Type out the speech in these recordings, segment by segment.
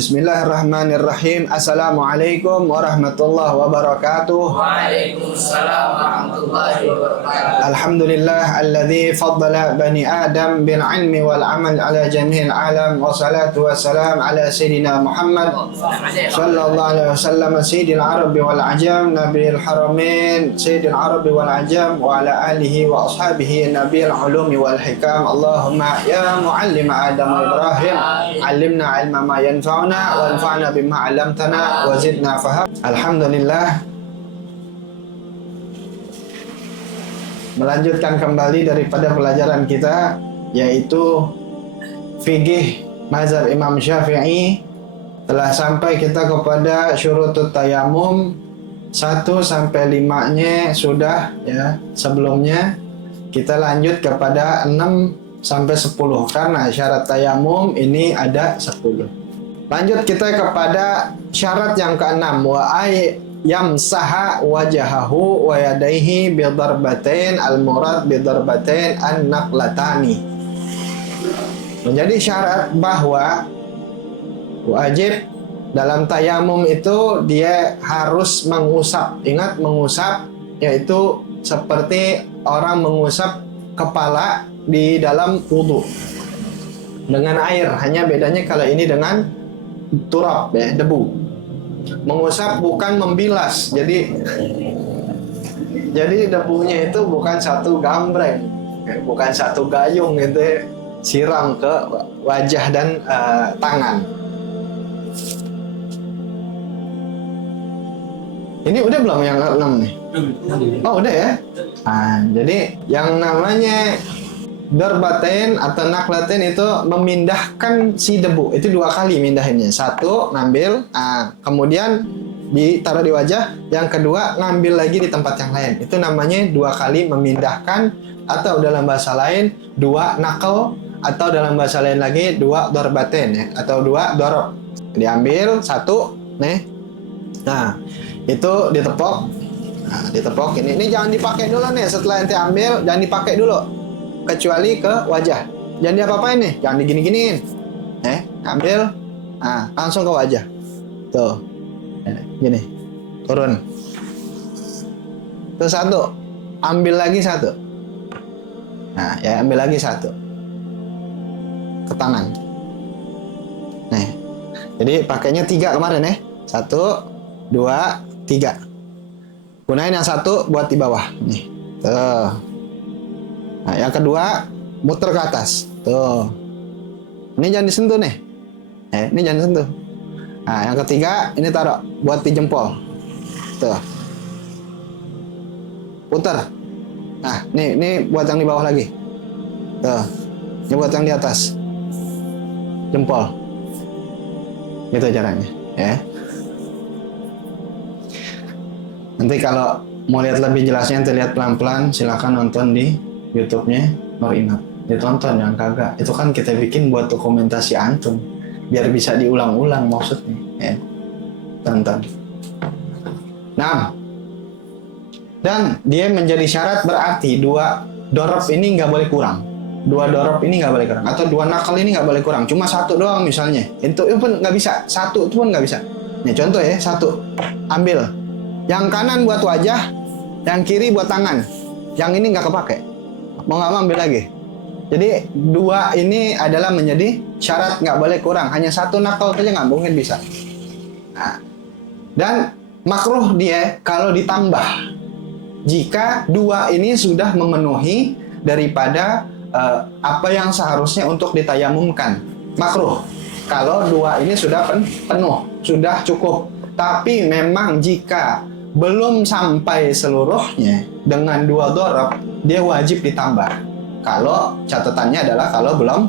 Bismillahirrahmanirrahim. Assalamualaikum warahmatullahi wabarakatuh. Waalaikumsalam warahmatullahi wabarakatuh. Alhamdulillah alladzi faddala bani Adam bil ilmi wal amal ala jami'il alam, wa salatu wassalam ala sayyidina Muhammad sallallahu alaihi wasallam sayyidil arabi wal ajam nabiyil haramain sayyidil arabi wal ajam wa ala alihi wa ashabihi nabiyil ulumi wal hikam. Allahumma ya muallim Adam wa Ibrahim allimna ilma ma yanfa'una wanfa'na bima 'allamtana wa zidna faham. Alhamdulillah, melanjutkan kembali daripada pelajaran kita, yaitu fikih mazhab Imam Syafi'i. Telah sampai kita kepada syurutut tayamum 1 sampai 5-nya sudah ya. Sebelumnya kita lanjut kepada 6 sampai 10 karena syarat tayamum ini ada 10. Lanjut kita kepada syarat yang ke-6, wa yamsaha wajahahu wa yadaihi bidarbatain al-murad bidarbatain an-naqlatani. Menjadi syarat bahwa wajib dalam tayamum itu dia harus mengusap. Ingat, mengusap yaitu seperti orang mengusap kepala di dalam wudu dengan air, hanya bedanya kalau ini dengan turab ya, debu. Mengusap bukan membilas, jadi debunya itu bukan satu gambreng, bukan satu gayung gitu, siram ke wajah dan tangan. Ini udah belum yang ke-6 nih? Oh udah ya. Jadi yang namanya darbatain atau naklatain itu memindahkan si debu. Itu 2 kali mindahinnya. 1 ngambil, kemudian ditaruh di wajah. Yang kedua ngambil lagi di tempat yang lain. Itu namanya 2 kali memindahkan, atau dalam bahasa lain 2 nakal, atau dalam bahasa lain lagi 2 darbatain ya, atau 2 dorob. Diambil 1 nih. Nah, itu ditepok. Nah, ditepok ini jangan dipakai dulu nih. Setelah ente ambil jangan dipakai dulu, kecuali ke wajah. Jangan diapa-apain nih, jangan digini-giniin. Ambil, langsung ke wajah. Tuh, gini, turun. Terus 1, ambil lagi 1. Nah, ya ambil lagi 1 ke tangan. Nih, jadi pakainya 3 kemarin ya. 1, 2, 3. Gunain yang 1 buat di bawah. Nih, tuh. Nah, yang kedua muter ke atas. Tuh. Ini jangan disentuh nih. Ini jangan disentuh. Nah, yang ketiga ini taruh buat di jempol. Tuh. Putar. Nah, ini buat yang di bawah lagi. Tuh. Ini buat yang di atas. Jempol. Gitu caranya, ya. Nanti kalau mau lihat lebih jelasnya, nanti lihat pelan-pelan, silakan nonton di YouTube-nya Nur Inap. Ditonton, jangan kagak. Itu kan kita bikin buat dokumentasi antum, biar bisa diulang-ulang maksudnya. Ya. Tonton. Nah, dan dia menjadi syarat berarti 2 dorob ini nggak boleh kurang. 2 dorob ini nggak boleh kurang, atau 2 nakal ini nggak boleh kurang. Cuma 1 doang misalnya, itu pun nggak bisa. 1 itu pun nggak bisa. Nih contoh ya, 1 ambil. Yang kanan buat wajah, yang kiri buat tangan. Yang ini nggak kepake. Mau nggak mau ambil lagi. Jadi 2 ini adalah menjadi syarat nggak boleh kurang. Hanya 1 nakal saja nggak mungkin bisa. Nah, dan makruh dia kalau ditambah. Jika 2 ini sudah memenuhi daripada apa yang seharusnya untuk ditayamumkan. Makruh. Kalau 2 ini sudah penuh, sudah cukup. Tapi memang jika belum sampai seluruhnya dengan 2 dorob, dia wajib ditambah. Kalau catatannya adalah kalau belum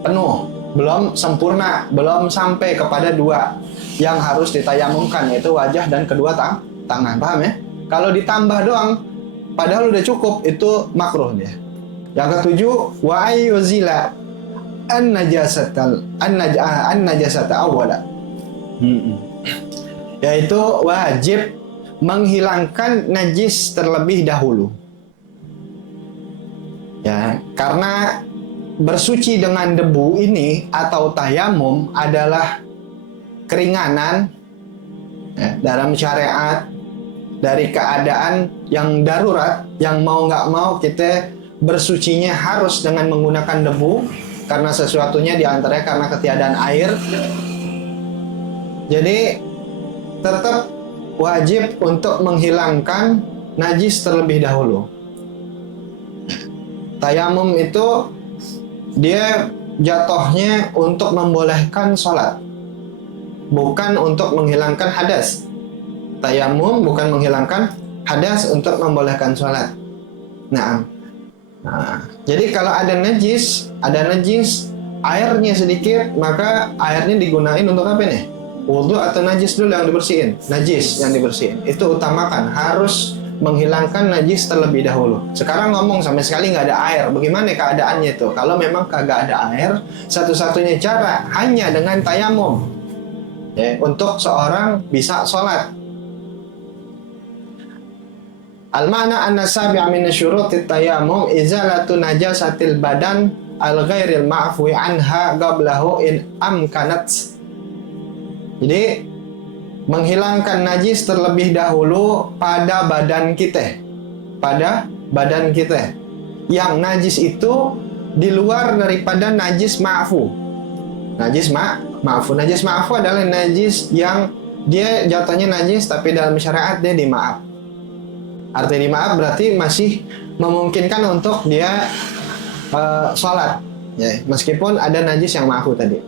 penuh, belum sempurna, belum sampai kepada 2 yang harus ditayamumkan, yaitu wajah dan kedua tangan. Paham ya? Kalau ditambah doang, padahal udah cukup, itu makruh dia. Yang ke-7, wa ayyuzila an-najasata awwala. Yaitu wajib menghilangkan najis terlebih dahulu. Ya, karena bersuci dengan debu ini atau tayamum adalah keringanan dalam syariat, dari keadaan yang darurat, yang mau nggak mau kita bersucinya harus dengan menggunakan debu, karena sesuatunya diantaranya karena ketiadaan air. Jadi tetap wajib untuk menghilangkan najis terlebih dahulu. Tayamum itu dia jatuhnya untuk membolehkan sholat, bukan untuk menghilangkan hadas. Tayamum bukan menghilangkan hadas, untuk membolehkan sholat. Nah, jadi kalau ada najis, airnya sedikit, maka airnya digunain untuk apa nih? Wudhu atau najis dulu yang dibersihin? Najis yang dibersihin. Itu utamakan, harus menghilangkan najis terlebih dahulu. Sekarang ngomong sama sekali nggak ada air, bagaimana keadaannya itu? Kalau memang kagak ada air, satu-satunya cara hanya dengan tayamum, untuk seorang bisa sholat. Al-ma'na anna sabi'a min syurutit tayamum izalatu najasatil badan al-ghairil ma'fwi anha qablahu in amkanat. Jadi menghilangkan najis terlebih dahulu pada badan kita. Yang najis itu di luar daripada najis ma'fu. Najis ma'fu adalah najis yang dia jatuhnya najis tapi dalam syariat dia dimaaf. Artinya dimaaf berarti masih memungkinkan untuk dia sholat, meskipun ada najis yang ma'fu tadi.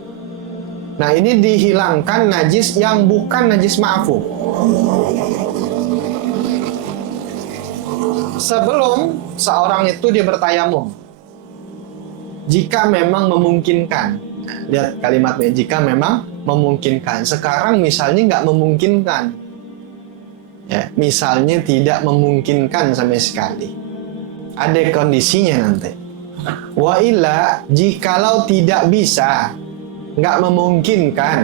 Nah, ini dihilangkan najis yang bukan najis ma'fu. Sebelum seorang itu dia bertayamum, jika memang memungkinkan. Lihat kalimatnya, jika memang memungkinkan. Sekarang misalnya nggak memungkinkan, misalnya tidak memungkinkan sama sekali, ada kondisinya nanti. Wa illa, jikalau tidak bisa, nggak memungkinkan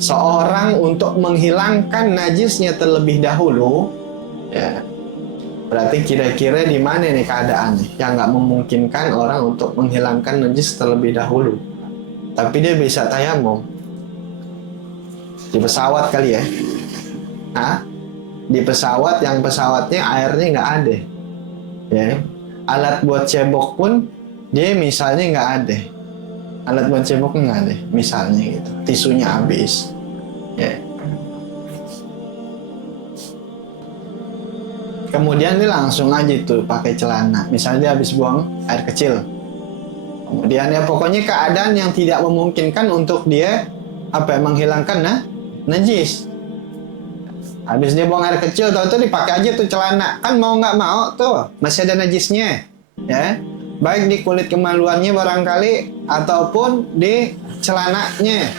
seorang untuk menghilangkan najisnya terlebih dahulu, berarti kira-kira di mana nih keadaannya yang nggak memungkinkan orang untuk menghilangkan najis terlebih dahulu, tapi dia bisa tayamum. Di pesawat kali ya, di pesawat yang pesawatnya airnya nggak ada, alat buat cebok pun dia misalnya nggak ada. Alat buat cebok nggak ada, misalnya gitu, tisunya habis, Kemudian dia langsung aja tuh pakai celana, misalnya dia habis buang air kecil. Kemudian pokoknya keadaan yang tidak memungkinkan untuk dia menghilangkan najis. Habis dia buang air kecil, tahu-tahu dipakai aja tuh celana, kan mau nggak mau tuh masih ada najisnya, baik di kulit kemaluannya barangkali ataupun di celananya.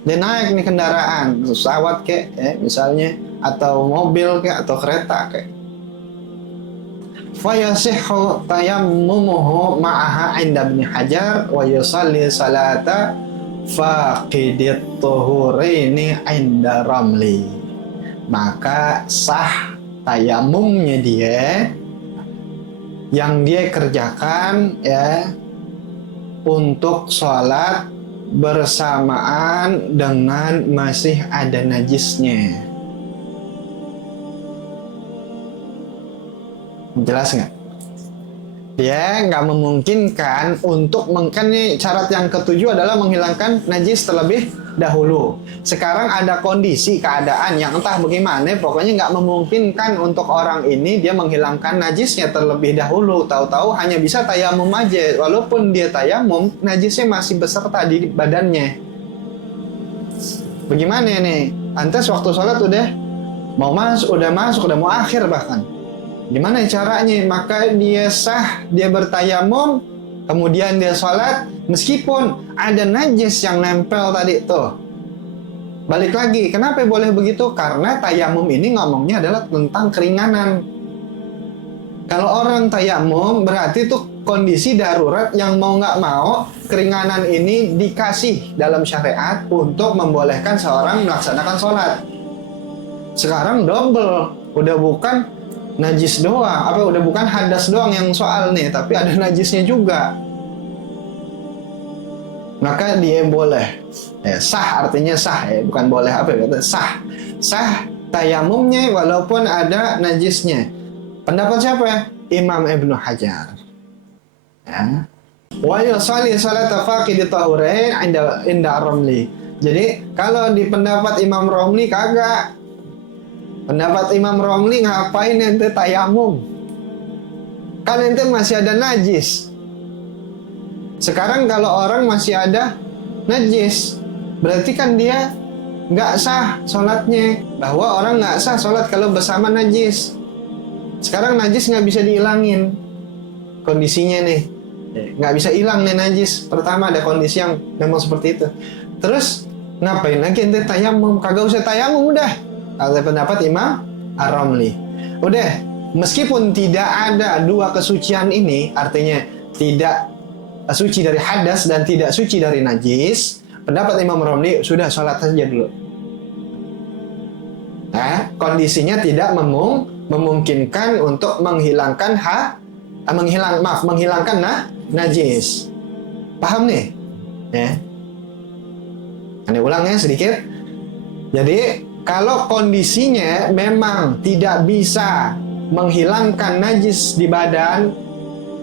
Dia naik nih kendaraan, pesawat misalnya, atau mobil atau kereta Fayasihhu tayammumuhu ma'aha 'inda Ibnu Hajar wa yusalli salata faqidit tuhuraini 'inda Ramli. Maka sah tayamumnya dia yang dia kerjakan untuk sholat bersamaan dengan masih ada najisnya. Jelas nggak? Dia nggak memungkinkan untuk syarat yang ketujuh adalah menghilangkan najis terlebih dahulu. Sekarang ada kondisi keadaan yang entah bagaimana, pokoknya nggak memungkinkan untuk orang ini dia menghilangkan najisnya terlebih dahulu. Tahu-tahu hanya bisa tayamum aja, walaupun dia tayamum najisnya masih beserta di badannya. Bagaimana nih? Antes waktu sholat udah mau akhir bahkan. Gimana caranya? Maka dia sah, dia bertayamum, kemudian dia sholat, meskipun ada najis yang nempel tadi tuh. Balik lagi, kenapa boleh begitu? Karena tayamum ini ngomongnya adalah tentang keringanan. Kalau orang tayamum berarti tuh kondisi darurat yang mau nggak mau keringanan ini dikasih dalam syariat untuk membolehkan seorang melaksanakan sholat. Sekarang double, udah bukan najis doang, udah bukan hadas doang yang soal nih, tapi ada najisnya juga. maka dia boleh. Sah artinya sah ya, bukan boleh apa ya, sah. Sah tayamumnya walaupun ada najisnya. Pendapat siapa? Imam Ibnu Hajar. Ya. Wa yusalli salata faqidi tahurain inda Romli. Jadi kalau di pendapat Imam Romli kagak. Pendapat Imam Romli ngapain ente tayamum? Kan ente masih ada najis. Sekarang kalau orang masih ada najis, berarti kan dia nggak sah sholatnya. Bahwa orang nggak sah sholat kalau bersama najis. Sekarang najis nggak bisa dihilangin. Kondisinya nih, nggak bisa hilang nih najis. Pertama ada kondisi yang memang seperti itu. Terus ngapain lagi ente tayamum? Kagak usah tayamum udah. Kalau pendapat Imam Ar-Ramli. Udah, meskipun tidak ada dua kesucian ini, artinya tidak suci dari hadas dan tidak suci dari najis, pendapat Imam Ar-Ramli sudah sholat saja dulu. Nah, kondisinya tidak memungkinkan untuk menghilangkan menghilangkan najis. Paham nih? Ya. Ini ulang ya sedikit. Jadi kalau kondisinya memang tidak bisa menghilangkan najis di badan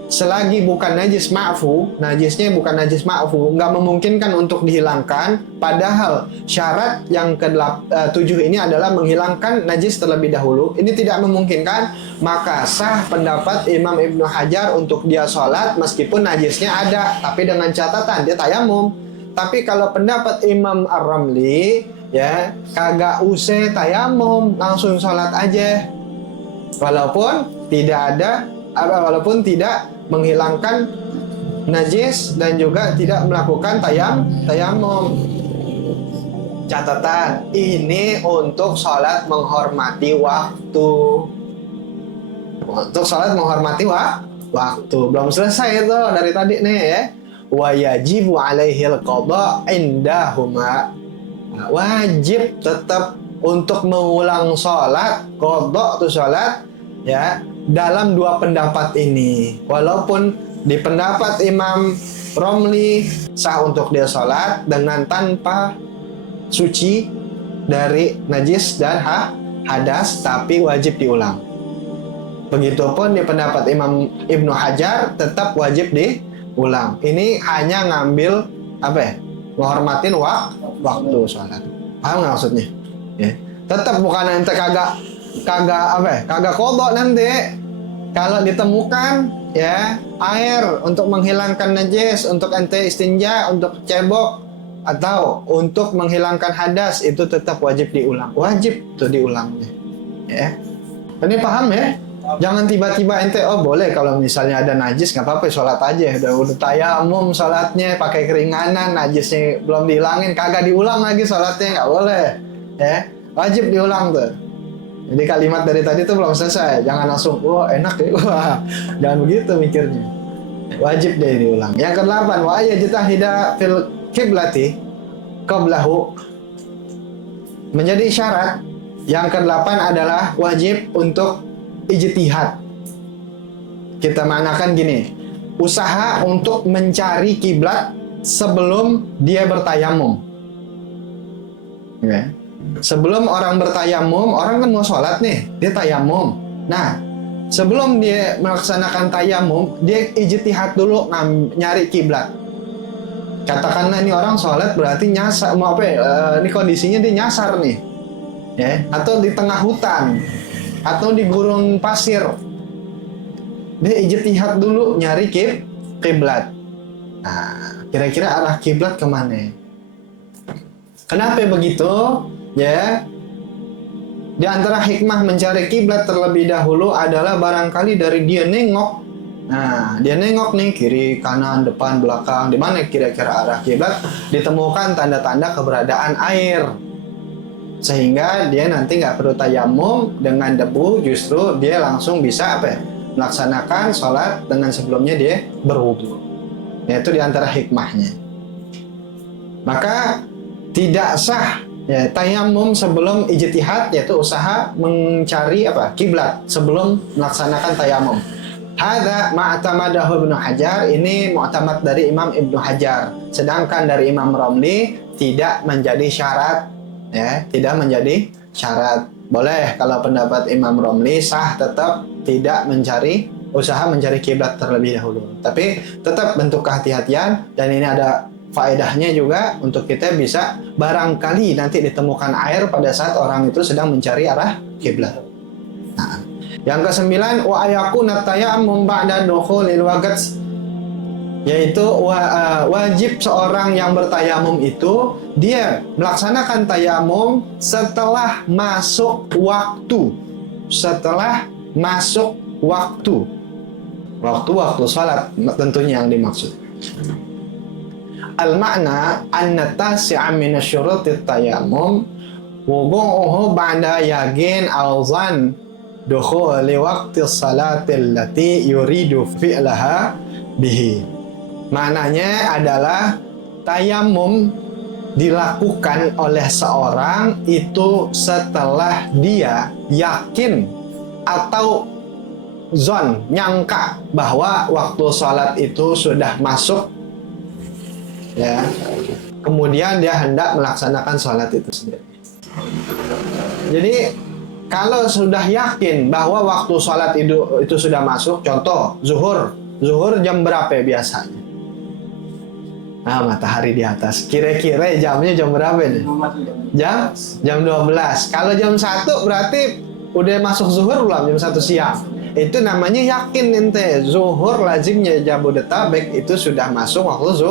selagi bukan najis ma'fu, najisnya bukan najis ma'fu, nggak memungkinkan untuk dihilangkan, padahal syarat yang ke-7 ini adalah menghilangkan najis terlebih dahulu, ini tidak memungkinkan, maka sah pendapat Imam Ibnu Hajar untuk dia sholat meskipun najisnya ada, tapi dengan catatan dia tayamum. Tapi kalau pendapat Imam Ar-Ramli, ya kagak usah tayamum, langsung sholat aja, walaupun tidak menghilangkan najis dan juga tidak melakukan tayamum. Catatan, ini untuk sholat menghormati waktu. Untuk sholat menghormati waktu. Belum selesai itu dari tadi nih ya. Wa yajibu alaihil qada indahuma. Wajib tetap untuk mengulang sholat, qada itu sholat ya, dalam dua pendapat ini. Walaupun di pendapat Imam Romli sah untuk dia sholat dengan tanpa suci dari najis dan hadas, tapi wajib diulang. Begitupun di pendapat Imam Ibnu Hajar tetap wajib diulang. Ini hanya ngambil apa ya? Menghormatin waktu sholat. Paham nggak maksudnya? Ya. Tetap bukan ente kagak kodok nanti. Kalau ditemukan ya air untuk menghilangkan najis, untuk ente istinja, untuk cebok atau untuk menghilangkan hadas, itu tetap wajib diulang. Wajib tuh diulangnya. Ya. Ini paham ya? Jangan tiba-tiba ente, oh boleh kalau misalnya ada najis nggak apa-apa sholat aja, udah tayamum sholatnya pakai keringanan, najisnya belum dihilangin, kagak diulang lagi sholatnya, nggak boleh, ya wajib diulang tuh. Jadi kalimat dari tadi tuh belum selesai, jangan langsung wah enak ya, wah jangan begitu mikirnya, wajib deh diulang. Yang ke-8, wa yajtahida fil qiblati qablahu, menjadi syarat. Yang ke-8 adalah wajib untuk ijtihad. Kita maknakan gini, usaha untuk mencari kiblat sebelum dia bertayamum. Okay. Sebelum orang bertayamum, orang kan mau sholat nih, dia tayamum. Nah, sebelum dia melaksanakan tayamum, dia ijtihad dulu nyari kiblat. Katakanlah ini orang sholat berarti nyasar, mau apa ya? Ini kondisinya dia nyasar nih, ya, atau di tengah hutan, atau di gurun pasir. Dia ijtihad dulu nyari kiblat. Nah, kira-kira arah kiblat kemana? Kenapa begitu? Ya, di antara hikmah mencari kiblat terlebih dahulu adalah barangkali dari dia nengok. Nah, dia nengok nih kiri, kanan, depan, belakang, di mana kira-kira arah kiblat, ditemukan tanda-tanda keberadaan air. Sehingga dia nanti nggak perlu tayamum dengan debu, justru dia langsung bisa apa ya, melaksanakan sholat dengan sebelumnya dia berwudu. Yaitu diantara hikmahnya. Maka tidak sah ya tayamum sebelum ijtihad, yaitu usaha mencari apa kiblat sebelum melaksanakan tayamum. Hadza ma'tamadahu Ibnu Hajar, ini mu'tamad dari Imam Ibnu Hajar. Sedangkan dari Imam Romli tidak menjadi syarat, ya, tidak menjadi syarat. Boleh kalau pendapat Imam Romli sah, tetap tidak usaha mencari kiblat terlebih dahulu. Tapi tetap bentuk kehati-hatian, dan ini ada faedahnya juga untuk kita bisa barangkali nanti ditemukan air pada saat orang itu sedang mencari arah kiblat. Nah, yang ke-9, wa ayakuna tayammum ba'da dukhulil waqt, yaitu wajib seorang yang bertayamum itu dia melaksanakan tayamum setelah masuk waktu. Setelah masuk waktu. Waktu salat tentunya yang dimaksud. Al-makna anna tasi'a min syurutit tayammum wudu'uhu ba'da yaqin aw dhann dukhuli waqti salati allati yuridu fi'laha bihi. Maknanya adalah tayamum dilakukan oleh seorang itu setelah dia yakin atau zon, nyangka bahwa waktu salat itu sudah masuk, ya. Kemudian dia hendak melaksanakan salat itu sendiri. Jadi kalau sudah yakin bahwa waktu sholat itu sudah masuk, contoh zuhur jam berapa biasanya? Nah, matahari di atas. Kira-kira jamnya jam berapa nih? Jam 12. Kalau jam 1 berarti udah masuk zuhur belum? Jam 1 siang. Itu namanya yakin ente. Zuhur lazimnya Jabodetabek itu sudah masuk waktu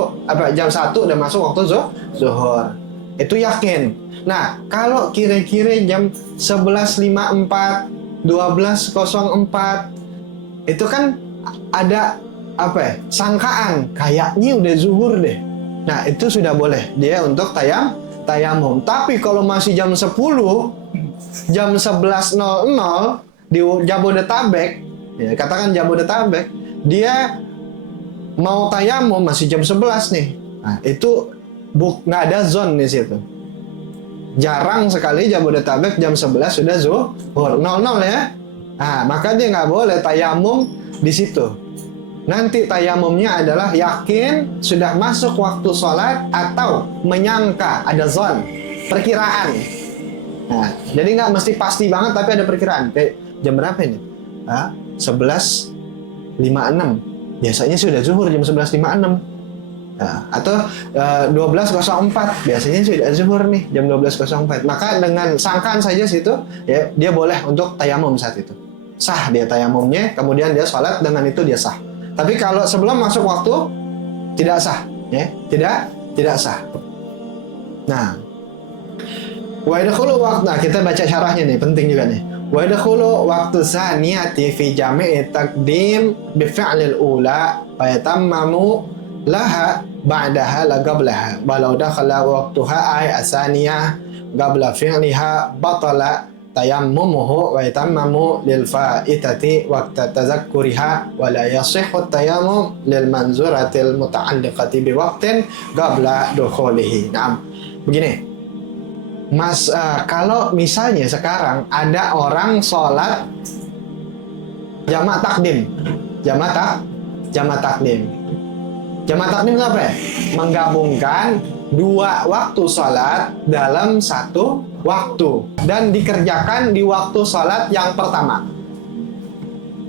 jam 1 udah masuk waktu zuhur. Itu yakin. Nah, kalau kira-kira jam 11.54, 12.04, itu kan ada sangkaan kayaknya udah zuhur deh. Nah, itu sudah boleh dia untuk tayamum. Tapi kalau masih jam 10, jam 11.00 di Jabodetabek, ya, katakan Jabodetabek, dia mau tayamum masih jam 11 nih. Nah, itu nggak ada zone di situ. Jarang sekali Jabodetabek jam 11 sudah zuhur 00 ya. Nah, maka dia nggak boleh tayamum di situ. Nanti tayamumnya adalah yakin sudah masuk waktu sholat atau menyangka ada zon, perkiraan. Nah, jadi nggak mesti pasti banget tapi ada perkiraan. Kayak jam berapa ini? 11.56. Biasanya sudah zuhur jam 11.56. Nah, atau 12.04 biasanya sudah zuhur nih jam 12.04. Maka dengan sangkaan saja situ ya dia boleh untuk tayamum saat itu. Sah dia tayamumnya, kemudian dia sholat dengan itu dia sah. Tapi kalau sebelum masuk waktu tidak sah, ya tidak sah. Nah, wa yadkhulu waqt. Nah, kita baca syarahnya nih, penting juga nih. Wa yadkhulu waqtu saniyati fi jami'i taqdim bi fi'lil ula fa yatammamu laha ba'daha la qablaha walau dakhala waqtuha ay asaniyah qabla fi'liha batala tayammumuhu wa yatammamu lil fa'itati waqta tazakkuriha wa la yasihhu tayammum lil manzuratil muta'alliqati bi waqtin qabla dukhulihi. Nah, begini Mas, kalau misalnya sekarang ada orang sholat jamak takdim. Jamak takdim itu apa ya? Menggabungkan dua waktu sholat dalam satu waktu dan dikerjakan di waktu sholat yang pertama.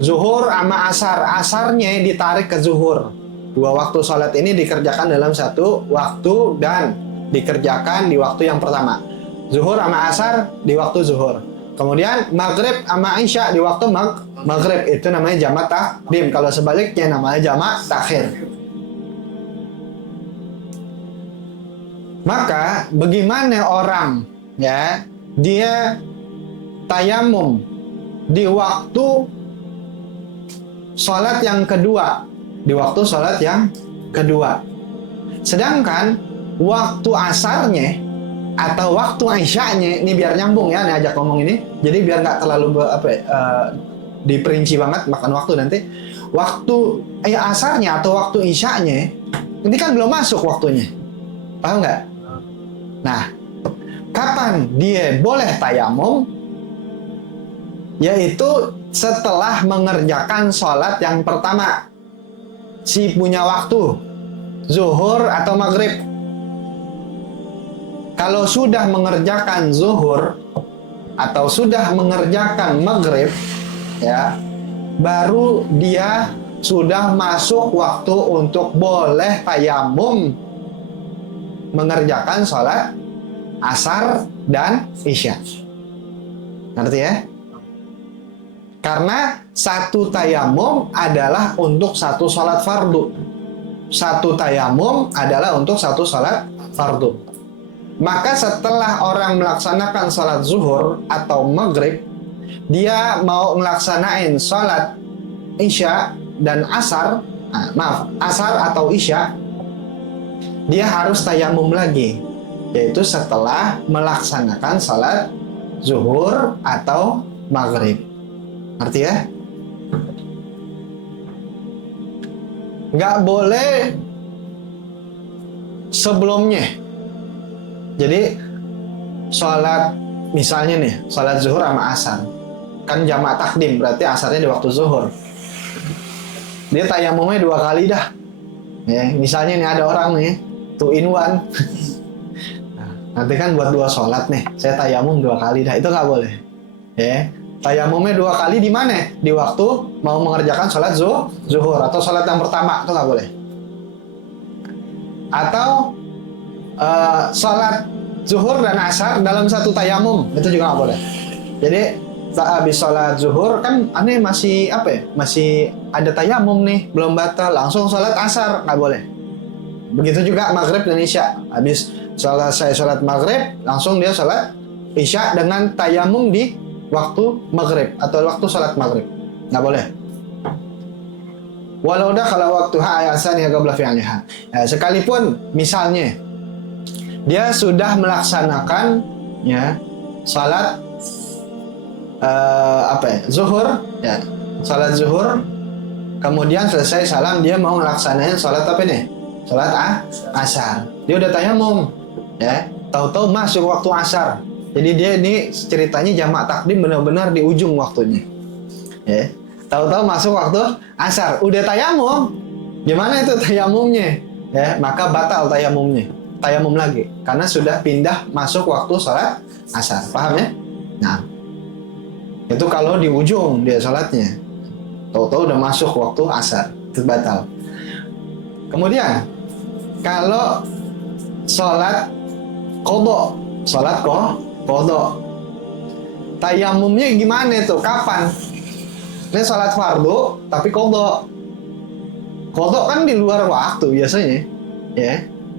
Zuhur sama asarnya ditarik ke zuhur. Dua waktu sholat ini dikerjakan dalam satu waktu dan dikerjakan di waktu yang pertama. Zuhur sama asar di waktu zuhur. Kemudian maghrib sama isya di waktu maghrib. Itu namanya jamak takdim. Kalau sebaliknya namanya jamak takhir. Maka bagaimana orang ya dia tayamum di waktu sholat yang kedua, sedangkan waktu asarnya atau waktu isyanya ini biar nyambung ya, nih ajak ngomong ini, jadi biar nggak terlalu diperinci banget makan waktu nanti. Waktu asarnya atau waktu isyanya ini kan belum masuk waktunya, paham nggak? Nah, kapan dia boleh tayamum? Yaitu setelah mengerjakan sholat yang pertama. Si punya waktu zuhur atau maghrib. Kalau sudah mengerjakan zuhur atau sudah mengerjakan maghrib, ya, baru dia sudah masuk waktu untuk boleh tayamum mengerjakan sholat asar dan isya. Ngerti ya? Karena satu tayamum adalah untuk satu sholat fardu. Satu tayamum adalah untuk satu sholat fardu. Maka setelah orang melaksanakan sholat zuhur atau maghrib, dia mau melaksanain sholat isya dan asar, asar atau isya, dia harus tayamum lagi, yaitu setelah melaksanakan sholat zuhur atau maghrib. Ngerti ya? Nggak boleh sebelumnya. Jadi sholat, misalnya nih, sholat zuhur sama asar, kan jamak takdim, berarti asarnya di waktu zuhur. Dia tayamumnya 2 kali dah. Ya, misalnya nih ada orang nih, 2 in 1. Nah, nanti kan buat 2 sholat nih, saya tayamum 2 kali dah, itu nggak boleh. Ya, tayamumnya 2 kali di mana? Di waktu mau mengerjakan sholat zuhur atau sholat yang pertama, itu nggak boleh. Atau sholat zuhur dan asar dalam satu tayamum, itu juga nggak boleh. Jadi habis sholat zuhur kan aneh masih apa ya? Masih ada tayamum nih, belum batal, langsung sholat asar, nggak boleh. Begitu juga maghrib dan isya. Habis selesai sholat maghrib, langsung dia sholat isya dengan tayamum di waktu maghrib atau waktu sholat maghrib, nggak boleh. Walau dah kalau waktu ayasan ya qabla fi'liha. Sekalipun misalnya dia sudah melaksanakan ya salat zuhur, ya, salat zuhur, kemudian selesai salam dia mau melaksanakan salat apa nih? Salat asar. Dia udah tayamum, ya, tahu-tahu masuk waktu asar. Jadi dia ini ceritanya jamak takdim benar-benar di ujung waktunya. Ya, tahu-tahu masuk waktu asar, udah tayamum. Gimana itu tayamumnya? Ya, maka batal tayamumnya. Tayamum lagi karena sudah pindah masuk waktu sholat asar. Paham ya? Nah, itu kalau di ujung dia sholatnya, tahu-tahu udah masuk waktu asar, itu batal. Kemudian kalau sholat qadha, sholat qadha, tayamumnya gimana tuh? Kapan? Ini sholat fardu tapi qadha. Qadha kan di luar waktu biasanya, ya.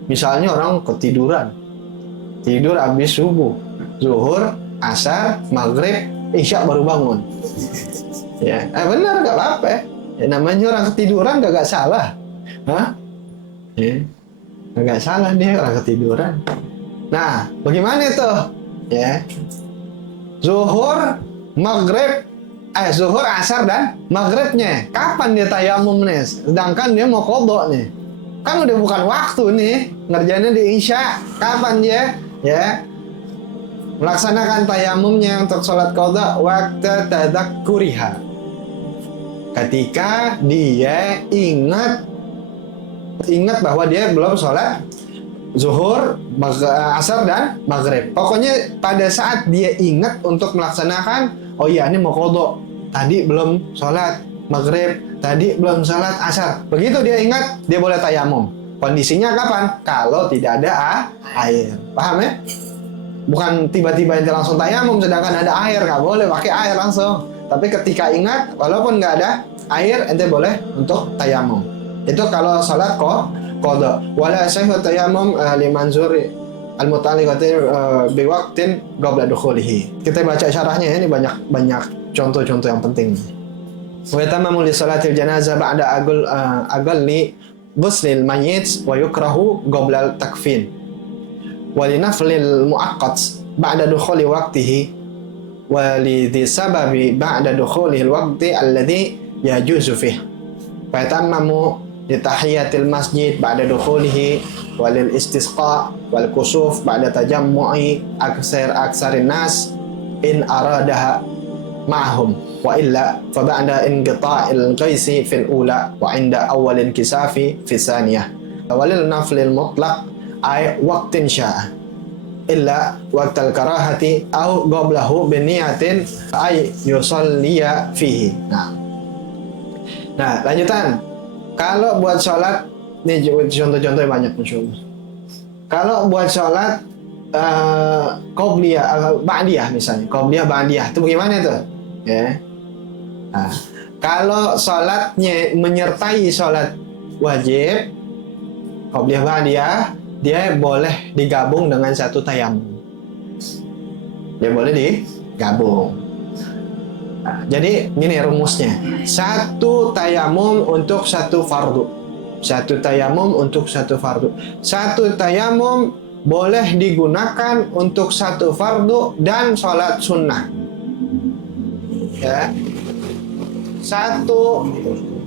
Misalnya orang ketiduran, tidur habis subuh, zuhur, asar, maghrib, isya baru bangun. Ya, benar, gak apa-apa. Ya, namanya orang ketiduran gak salah. Hah? Ya, gak salah dia orang ketiduran. Nah, bagaimana itu? Ya, zuhur, maghrib, zuhur, asar dan maghribnya. Kapan dia tayamum nih? Sedangkan dia mau qadha nih. Kan udah bukan waktu nih, ngerjainnya di isya. Kapan dia? Ya, melaksanakan tayamumnya untuk sholat qadha waktu tadakkuriha. Ketika dia ingat bahwa dia belum sholat zuhur, asar dan maghrib. Pokoknya pada saat dia ingat untuk melaksanakan, oh iya ini mau qadha, tadi belum sholat maghrib, tadi belum sholat asar. Begitu dia ingat, dia boleh tayamum. Kondisinya kapan? Kalau tidak ada air. Paham ya? Bukan tiba-tiba ente langsung tayamum sedangkan ada air, nggak boleh pakai air langsung. Tapi ketika ingat, walaupun nggak ada air, ente boleh untuk tayamum. Itu kalau sholat qadha. Wala sahih tayamum liman zuri al-muta'alliqati biwaqtin qabla dukhulihi. Kita baca syarahnya, ini banyak contoh-contoh yang penting. Wa yatammamu li salatil janazah ba'da aqalli ghuslil mayyit wa yukrahu qabla al-takfin. Wa li naflil muaqqat ba'da dukhuli waqtihi wa li dhi sababi ba'da dukhulihi al-waqti alladhi yajuzu fihi. Fa yatammamu li tahiyatil masjid ba'da dukhulihi wa lil istisqa wal kusuf ba'da tajammu'i aksarin nas in aradaha ma'hum. wa illa fa ba'da inqita'il qaisi fil ula wa 'inda awwal inkisafi fi tsaniyah walil naflil mutlaq ay waqtin sya'a illa waqtal karahati au qablahu bi niyatin ay yusalliya fihi. Nah, lanjutan. Kalau buat sholat, ini contoh-contoh yang banyak insyaallah. Kalau buat sholat qobliyah, ba'diyah misalnya, qobliyah ba'diyah, itu bagaimana itu? Ya. Nah, kalau sholatnya menyertai sholat wajib, qobliyah ba'diyah, dia boleh digabung dengan satu tayamum. Dia boleh digabung. Nah, jadi gini rumusnya. Satu tayamum untuk satu fardu. Satu tayamum untuk satu fardu. Satu tayamum boleh digunakan untuk satu fardu dan sholat sunnah. Ya. Satu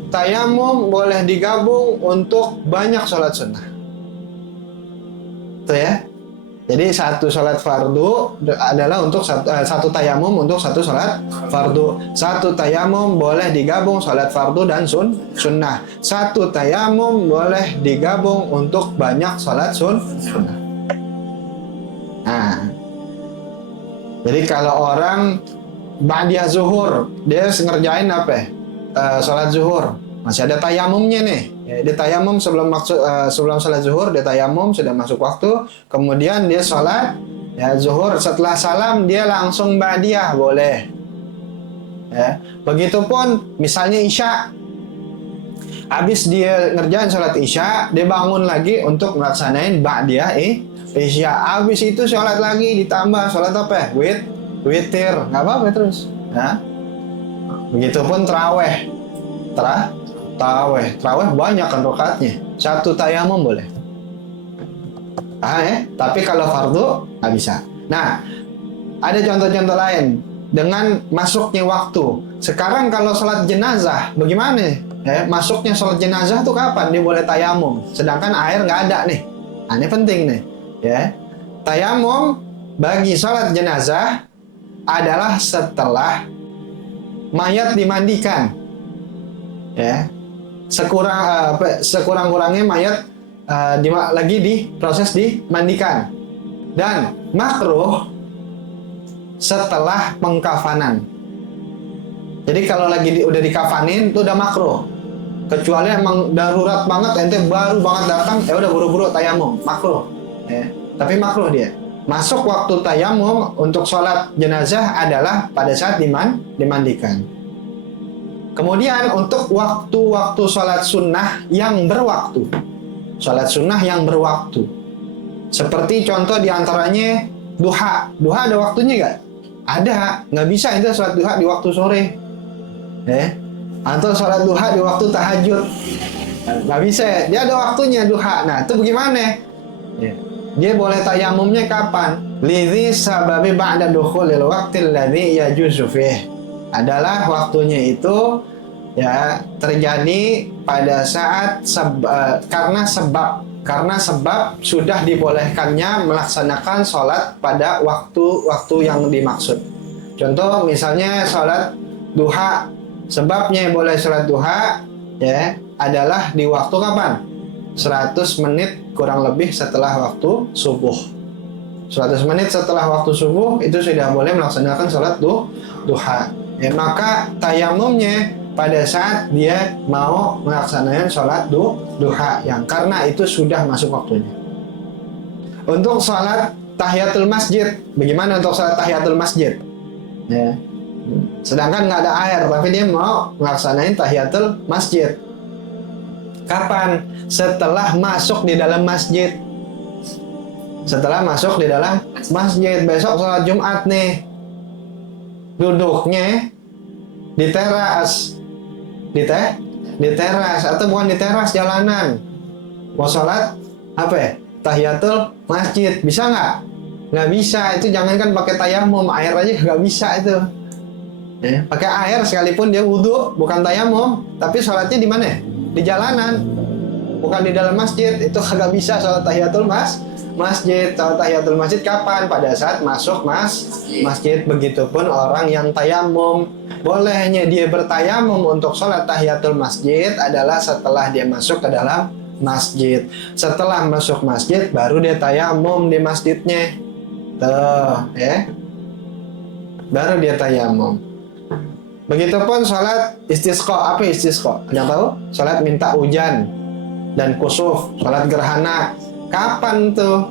tayamum boleh digabung untuk banyak sholat sunnah. Itu ya. Jadi satu sholat fardu adalah untuk satu tayamum untuk satu sholat fardu. Satu tayamum boleh digabung sholat fardu dan sunnah. Satu tayamum boleh digabung untuk banyak sholat sunnah. Nah, jadi kalau orang ba'diyah zuhur, dia ngerjain apa? Sholat zuhur, masih ada tayamumnya nih. Ya, dia tayamum sebelum sholat zuhur, dia tayamum sudah masuk waktu, kemudian dia sholat ya zuhur, setelah salam dia langsung ba'diyah boleh. Ya, begitupun misalnya isya, habis dia ngerjain sholat isya, dia bangun lagi untuk melaksanain ba'diyah isya, habis itu sholat lagi ditambah sholat apa? Witir, nggak apa-apa terus. Ya. Begitupun taraweh. Taraweh banyak kan rakaatnya. Satu tayamum boleh. Tapi kalau fardu nggak bisa. Nah, ada contoh-contoh lain dengan masuknya waktu. Sekarang kalau sholat jenazah, bagaimana? Masuknya sholat jenazah tuh kapan dia boleh tayamum? Sedangkan air nggak ada nih. Nah, ini penting nih. Ya, tayamum bagi sholat jenazah adalah setelah mayat dimandikan. Ya. Sekurang-kurangnya mayat lagi proses dimandikan, dan makruh setelah pengkafanan. Jadi kalau lagi udah dikafanin itu udah makruh, kecuali emang darurat banget, ente baru banget datang, udah buru-buru tayamum, makruh. Ya. Tapi makruh dia. Masuk waktu tayamum untuk sholat jenazah adalah pada saat dimandikan. Kemudian untuk waktu-waktu sholat sunnah yang berwaktu. Sholat sunnah yang berwaktu. Seperti contoh diantaranya duha. Duha ada waktunya nggak? Ada. Nggak bisa itu sholat duha di waktu sore. Atau sholat duha di waktu tahajud. Nggak bisa. Dia ada waktunya duha. Nah itu bagaimana? Dia boleh tayamumnya kapan? Lidhi sababi ba'da dukhulil waqtil ladhi yajuzu fih. Adalah waktunya itu ya terjadi pada saat karena sebab sudah dibolehkannya melaksanakan sholat pada waktu yang dimaksud. Contoh misalnya sholat duha, sebabnya boleh sholat duha ya adalah di waktu kapan? 100 menit kurang lebih setelah waktu subuh. 100 menit setelah waktu subuh itu sudah boleh melaksanakan sholat duha. Ya, maka tayamumnya pada saat dia mau melaksanakan sholat duha yang karena itu sudah masuk waktunya. Untuk sholat tahiyatul masjid, bagaimana untuk sholat tahiyatul masjid? Ya. Sedangkan nggak ada air, tapi dia mau melaksanakan tahiyatul masjid. Kapan? Setelah masuk di dalam masjid. Setelah masuk di dalam masjid, besok sholat Jumat nih. Duduknya di teras, di teras atau bukan di teras, jalanan. Mau sholat apa ya? Tahiyatul masjid, bisa nggak? Nggak bisa. Itu jangankan pakai tayamum, air aja nggak bisa itu. Ya, pakai air sekalipun dia wudhu, bukan tayamum, tapi sholatnya di mana? Di jalanan, bukan di dalam masjid. Itu nggak bisa sholat tahiyatul masjid. masjid. Sholat tahiyatul masjid kapan? Pada saat masuk masjid. Begitupun orang yang tayamum. Bolehnya dia bertayamum untuk sholat tahiyatul masjid adalah setelah dia masuk ke dalam masjid. Setelah masuk masjid baru dia tayamum di masjidnya. Tuh, ya. Baru dia tayamum. Begitupun sholat istisqa. Apa istisqa? Yang tahu? Sholat minta hujan dan kusuf, sholat gerhana. Kapan tuh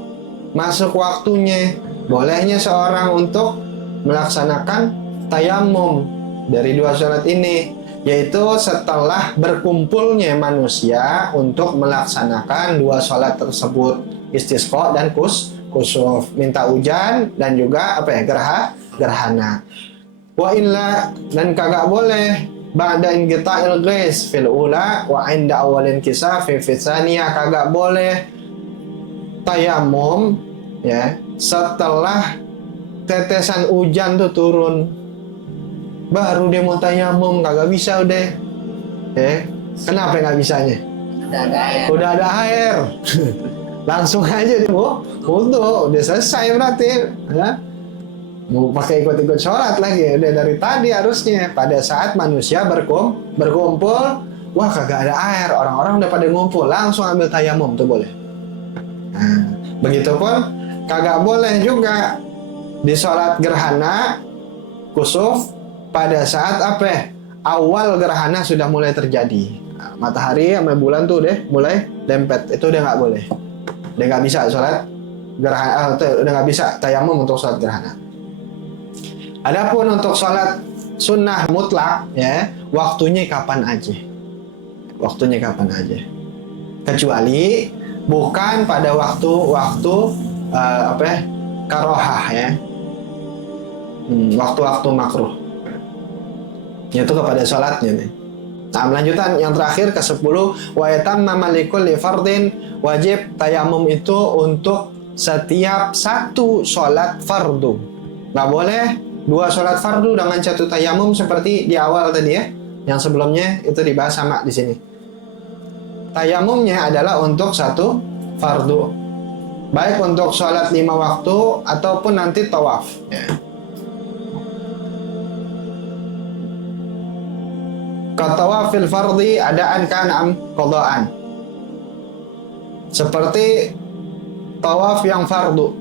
masuk waktunya? Bolehnya seorang untuk melaksanakan tayamum dari dua sholat ini, yaitu setelah berkumpulnya manusia untuk melaksanakan dua sholat tersebut, istisqa dan kusuf, minta hujan dan juga gerhana. Wa illa, dan kagak boleh ba'da inqita'il ghais fil ula wa 'inda awalin kisaf fi tsaniyah. Kagak boleh tayamum ya setelah tetesan hujan tuh turun baru dia mau tayamum. Kagak bisa udah. Kenapa nggak bisanya? Udah ada air. Langsung aja dia mau wudu, udah selesai berarti ya. Mau pakai ikut-ikut sholat lagi, udah dari tadi harusnya. Pada saat manusia berkumpul, wah kagak ada air, orang-orang udah pada ngumpul, langsung ambil tayamum tuh boleh. Nah, begitupun kagak boleh juga di sholat gerhana kusuf pada saat awal gerhana sudah mulai terjadi. Nah, matahari sama bulan tuh deh mulai dempet, itu udah nggak boleh, udah nggak bisa sholat gerhana, udah nggak bisa tayamum untuk sholat gerhana. Adapun untuk sholat sunnah mutlak ya, waktunya kapan aja. Waktunya kapan aja. Kecuali bukan pada waktu karohah ya. Waktu-waktu makruh. Yaitu kepada sholatnya nih. Nah, lanjutan yang terakhir ke-10, wa yatamma likulli fardin, wajib tayamum itu untuk setiap satu sholat fardu. Nggak boleh dua sholat fardu dengan satu tayamum seperti di awal tadi ya. Yang sebelumnya itu dibahas sama di sini. Tayamumnya adalah untuk satu fardu. Baik untuk sholat 5 waktu ataupun nanti tawaf. Ya. Katawafil fardi adaan kan'am qadaan. Seperti tawaf yang fardu.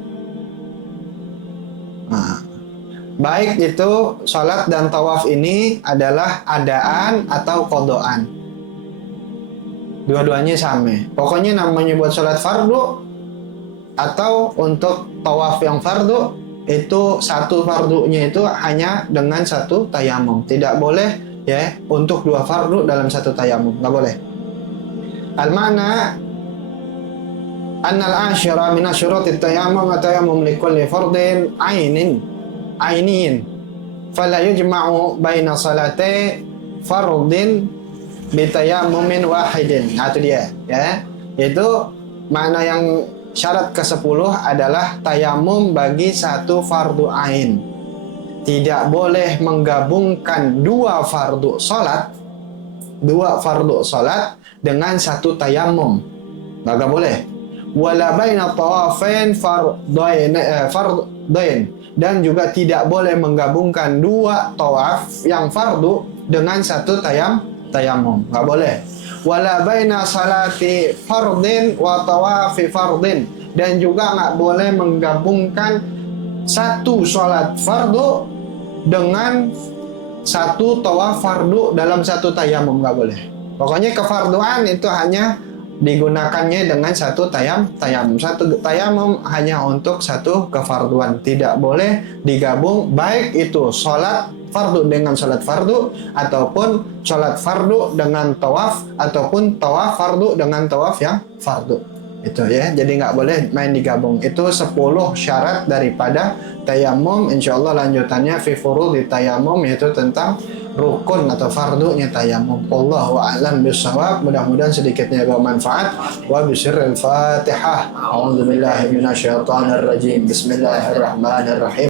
Nah, baik itu sholat dan tawaf ini adalah adaan atau qadaan. Dua-duanya sama. Pokoknya namanya buat sholat fardu atau untuk tawaf yang fardu, itu satu fardunya itu hanya dengan satu tayamum. Tidak boleh ya untuk dua fardu dalam satu tayamum. Nggak boleh. Al-ma'na annal asyara min asyuratit tayamum wa tayamum likulli fardin ainin fala yujma'u baina salati fardin bitayammumin wahidin. Nah, itu dia ya. Itu makna yang syarat ke-10 adalah tayamum bagi satu fardu ain. Tidak boleh menggabungkan dua fardu salat dengan satu tayamum. Enggak boleh. Wala baina tawafain fardain dan juga tidak boleh menggabungkan dua tawaf yang fardu dengan satu tayamum. Nggak boleh. Wala baina salati fardin wa tawafi fardin, dan juga nggak boleh menggabungkan satu sholat fardu dengan satu tawaf fardu dalam satu tayamum. Nggak boleh. Pokoknya kefarduan itu hanya digunakannya dengan satu tayamum. Satu tayamum hanya untuk satu kefarduan. Tidak boleh digabung baik itu sholat fardu dengan sholat fardu, ataupun sholat fardu dengan tawaf, ataupun tawaf fardu dengan tawaf yang fardu. Itu ya, jadi nggak boleh main digabung. Itu 10 syarat daripada tayamum. Insyaallah lanjutannya fi furudhi tayamum, yaitu tentang rukun atau fardunya tayamum. Wallahu a'lam bishawab. Mudah-mudahan sedikitnya bermanfaat. Wa bisirril Fatihah. A'udzubillahi minasyaitonir rajim. Bismillahirrahmanirrahim.